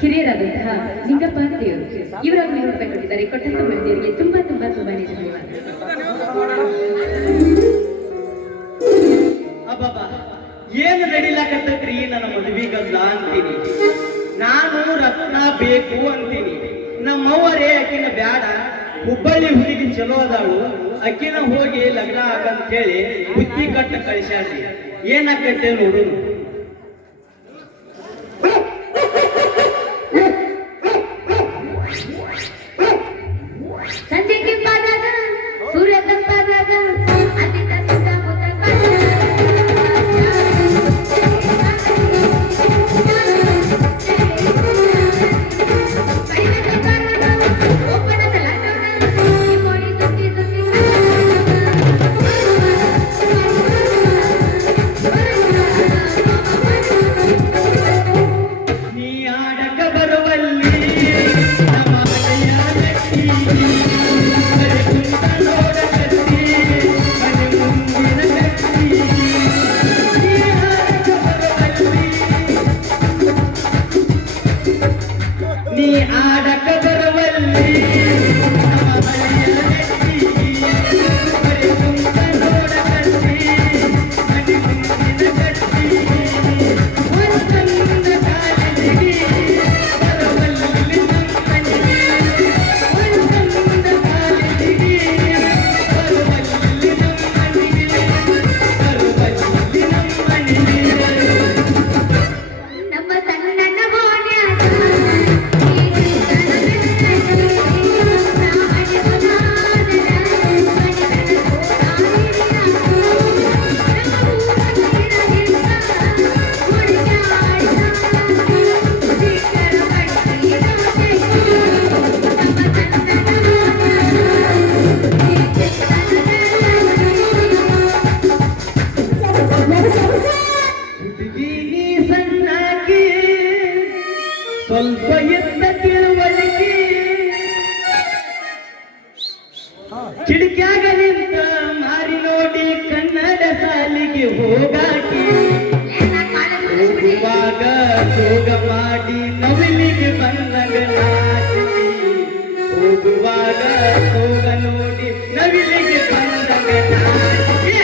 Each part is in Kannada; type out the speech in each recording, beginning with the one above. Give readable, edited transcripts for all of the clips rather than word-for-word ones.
ಹಿರಿಯರಾದಂತಹ ನಿಂಗಪ್ಪ ದೇವರು ಇವರನ್ನು ನೋಡಬೇಕಿದ್ದಾರೆ. ಕೊಟ್ಟಂತ ಮಂದಿಯವರಿಗೆ ತುಂಬಾ ತುಂಬಾ ತುಂಬಾನೇ ಧನ್ಯವಾದ. ಅಬ್ಬಬ್ಬಾ ಏನು ನಡಿಲಾಕತ್ತೈತ್ರಿ ನನ್ನ ಮದುವೆಗಲ್ಲ ಅಂತೀನಿ. ನಾನು ರತ್ನ ಬೇಕು ಅಂತೀನಿ. ನಮ್ಮವ್ವರೇ ಅಕ್ಕಿನ ಬ್ಯಾಡ, ಹುಬ್ಬಳ್ಳಿ ಹುಡುಗಿ ಚಲೋ ಅದಾಳು, ಅಕ್ಕಿನ ಹೋಗಿ ಲಗ್ನ ಆಗಂತ ಹೇಳಿ ಬುದ್ಧಿ ಕಟ್ಟ ಕಳಿಸ್ಯಾಡ್ರಿ. ಏನಾಕೈತೆ ನೋಡು. ಸ್ವಲ್ಪ ಎತ್ತ ತಿಳುವಳಿಕೆ ಕಿಡಿಕ್ಯಾಗ ನಿಂತ ಮಾರಿ ನೋಡಿ ಕನ್ನಡ ಸಾಲಿಗೆ ಹೋಗಾಕಿ ಹೋಗುವಾಗ ಹೋಗ ಮಾಡಿ ನವಿಲಿಗೆ ಬಂದಂಗ ನಾಚಿ ಹೋಗುವಾಗ ಹೋಗ ನೋಡಿ ನವಿಲಿಗೆ ಬಂದಂಗ ನಾಚಿ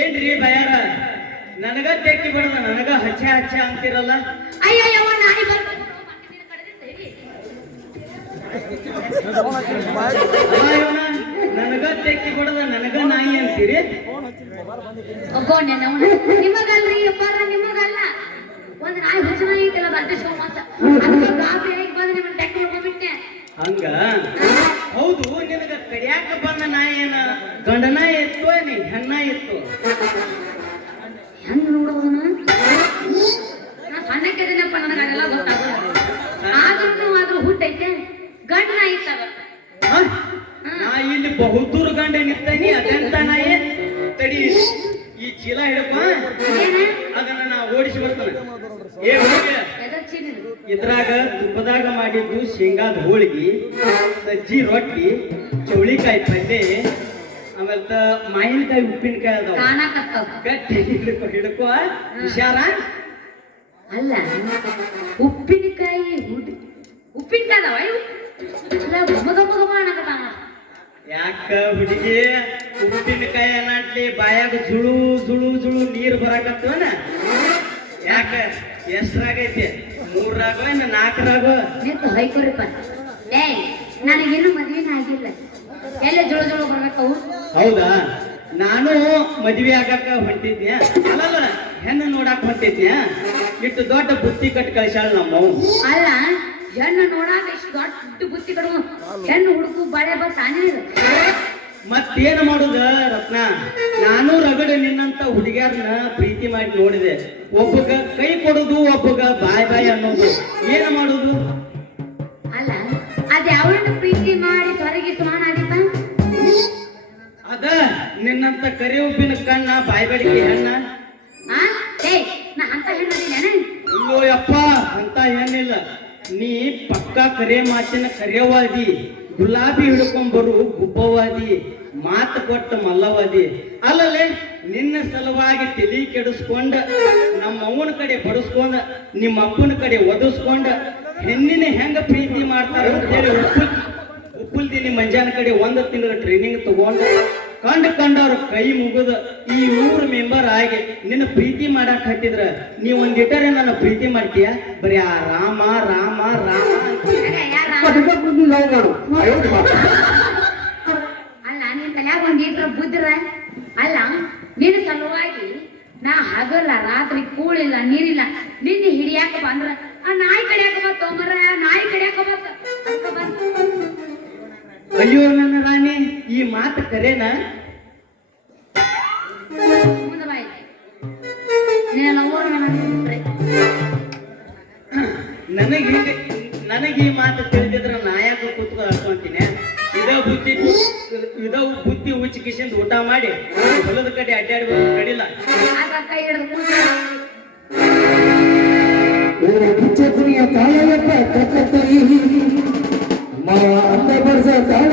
ಏನ್ರಿ ಬಯಾರ ನನಗ ತೆಕ್ಕಿ ಬಿಡದ ನನಗ ಹಚ್ಚ ಹಚ್ಚ ಅಂತಿರಲ್ಲ. ನನಗ ತೆಕ್ಕಿ ಬಿಡದ ನನಗ ನಾಯಿ ಅಂತೀರಿ. ನಿಮಗಲ್ರಿ ಅಪ್ಪಾರ, ನಿಮಗಲ್ಲ. ಒಂದ್ ನಾಯಿ ಹುಚ್ಚನ ಐತಲ್ಲ ಬರ್ತೆ ಶೋ ಅಂತ ಗಾಬರಿ ಆಗಿ ಬಂದು ನಿಮ್ಮನ್ನ ಟೆಕ್ ಮಾಡ್ಕೊಂಡ್ಬಿಟ್ಟೆ. ಹಂಗ ಹೌದು. ಗಂಡನ ಇತ್ತು ನೀ ಹೆಣ್ಣ ಇತ್ತು ಹೆಂಗ್ ನೋಡೋದನ ನಾ ಸಣ್ಣಕ್ಕಿದ್ದೀನಪ್ಪ ನನಗೆ ಅದೆಲ್ಲ ಗೊತ್ತಾಗಲ್ಲ ಆದ್ರೂ ಹುಟ್ಟೈತೆ ಗಂಡನ ಇತ್ತದ ಹ? ನಾ ಇಲ್ಲಿ ಬಹುದೂರ ಗಂಡ ನಿಂತೇನಿ ಅದೆಂತ ನಾಯಿ ತಡಿ ಈ ಚೀಲ ಹಿಡಪ್ಪ ಏನ ಅದನ್ನ ನಾ ಓಡಿಸಿ ಬರ್ತಾನೆ ಏ ಹುಡುಗ ಎದರ್ಚಿನ ಇದ್ರಾಗ ತುಪ್ಪದಾಗ ಮಾಡಿದ್ದು ಶೇಂಗಾದ ಹೋಳಿಗೆ ಸಜ್ಜಿ ರೊಟ್ಟಿ ಚೌಳಿಕಾಯಿ ಪಲ್ಲೆ ಆಮೇಲೆ ಮಾವಿನಕಾಯಿ ಉಪ್ಪಿನಕಾಯಿ ಅದಾವ ಕಾಣಕತ್ತಾವ ಗಟ್ಟಿ ಹಿಡ್ಕೊ ಹುಷಾರ ಅಲ್ಲ ಉಪ್ಪಿನಕಾಯಿ ಉಪ್ಪಿನಕಾಯಿ ಅದಾವ ಇವು? ಅಲ್ಲ ಗಮ ಅನ್ನಕತ್ತಾನ ಯಾಕ ಹುಡುಗಿ ಉಪ್ಪಿನಕಾಯಿ ಅನ್ನಟ್ಲಿ ಬಾಯಾಗ ಜುಳು ಜುಳು ಜುಳು ನೀರು ಬರಾಕತ್ತವನ ಯಾಕ ಎಷ್ಟ್ರಾಗೈತಿ 3ರಾಗೋ ಇನ್ನು 4ರಾಗೋ ನಿಂತು ಹೊಯ್ಕೊರಿಪ್ಪ ಏ ನನಗಿನ್ನೂ ಮದ್ವೆನ ಆಗಿಲ್ಲ ಎಲ್ಲ ಜೋಳ ಜೋಳ ಬರ್ಬೇಕವು ಹೌದಾ ನಾನು ಮದ್ವೆ ಆಗಾಕ ಹೊಂಟಿದ್ಯ ಅಲ್ಲಲ್ಲ ಹೆಣ್ಣು ನೋಡಾಕ ಹೊಂಟಿದ್ಯ ಇಟ್ಟು ದೊಡ್ಡ ಬುತ್ತಿ ಕಟ್ ಕಳ್ಸಾಳ ನಮ್ಮವು ಅಲ್ಲ ಹೆಣ್ಣು ನೋಡಾಕ ಇಷ್ಟು ದೊಡ್ಡ ಬುತ್ತಿ ಕಡು ಹೆಣ್ಣು ಹುಡುಕು ಬಾಳೆ ಬಸ್ ತಾನಿಲ್ಲ ಮತ್ತೇನು ಮಾಡುದ ರತ್ನ ನಾನು ರಗಡ ನಿನ್ನಂತ ಹುಡುಗ್ಯಾರನ್ನ ಪ್ರೀತಿ ಮಾಡಿ ನೋಡಿದೆ ಒಬ್ಬಗ ಕೈ ಕೊಡುದು ಒಬ್ಬಗ ಬಾಯ್ ಬಾಯ್ ಅನ್ನೋದು ಏನು ಮಾಡುದು ಅಲ್ಲ ಅದ್ ಯಾವನ್ನ ಪ್ರೀತಿ ಮಾಡಿ ಹೊರಗೆ ಸುಮಾನ ಆಗಿತ್ತ ಅದ ನಿನ್ನಂತ ಕರಿ ಉಪ್ಪಿನ ಕಣ್ಣ ಬಾಯ್ ಬಡಿಕೆ ಹೆಣ್ಣ ಆ ಏ ನಾ ಅಂತ ಹೆಣ್ಣದಿನೇನ ಅಯ್ಯೋ ಯಪ್ಪ ಅಂತ ಹೆಣ್ಣಿಲ್ಲ ನೀ ಪಕ್ಕಾ ಕರೆ ಮಾತಿನ ಕರೆಯವಾದಿ ಗುಲಾಬಿ ಹಿಡ್ಕೊಂಬರು ಗುಬ್ಬವಾದಿ ಮಾತು ಕೊಟ್ಟ ಮಲ್ಲವಾದಿ ಅಲ್ಲಲ್ಲೇ ನಿನ್ನ ಸಲುವಾಗಿ ತಲಿ ಕೆಡಿಸ್ಕೊಂಡ ನಮ್ಮ ಅವ್ವನ ಕಡೆ ಬಡಿಸ್ಕೊಂಡ ನಿಮ್ಮ ಅಪ್ಪನ ಕಡೆ ಒದಿಸ್ಕೊಂಡ ಹೆಣ್ಣಿನ ಹೆಂಗ ಪ್ರೀತಿ ಮಾಡ್ತಾರ ಅಂತೇಳಿ ಉಪ್ಪುಲ್ದಿನಿ ಮಂಜಾನ ಕಡೆ 1 ತಿಂಗಳ ಟ್ರೈನಿಂಗ್ ತಗೊಂಡ ಕಂಡವ್ರ ಕೈ ಮುಗಿದ ಈ 3 ಮೆಂಬರ್ ಆಗಿ ನಿನ್ನ ಪ್ರೀತಿ ಮಾಡಕ್ ಹತ್ತಿದ್ರ ನೀ ಒಂದಿಟ್ಟರೆ ನನ್ನ ಪ್ರೀತಿ ಮಾಡ್ತೀಯ ಬರೀ ಆ ರಾಮ ರಾಮ ರಾಮ ಅಲ್ಲ ನಿನ್ ತಲ್ಯಾಗ ಒಂದಿಟ್ರ ಬುದ್ರ ಅಲ್ಲ ನಿನ್ನ ಸಲುವಾಗಿ ನಾ ಹಗಲ್ಲ ರಾತ್ರಿ ಕೂಳಿಲ್ಲ ನೀರಿಲ್ಲ ನಿನ್ನೆ ಹಿಡಿಯಾಕ ಬಂದ್ರ ಆ ನಾಯಿ ಕಡಿಯಾಕ ಬತ್ತ ಮರ ನಾಯಿ ಕಡಿಯಾಕ ಬತ್ತ ಅದಕ್ಕ ಬಂತ ಅಯ್ಯೋ ನನ್ನ ರಾಣಿ ಈ ಮಾತು ಕರೇನಾ ಮುಂದೆ ಬಾಯಿ ನೀನೆಲ್ಲ ಊರು ನನಗೆ ಈ ಮಾತು ತಿಳಿದಿದ್ರ ನಾಯಕ ಕೂತ್ಕೊ ಹಾಕೊಂತೀನಿ ಇದ ಬುದ್ಧಿ ಹುಚ್ಚಿ ಕಿಶಿಂದ ಊಟ ಮಾಡಿ ಹೊಲದ ಕಡೆ ಅಡ್ಡಾಡಿ ಕಡಿಲ್ಲ ಆಗ ಕೈ ಹಿಡಿದು ತಾಳಯಪ್ಪ ತಕ್ಕ ಅಂದ ಬರ್ಸ ತಾಳ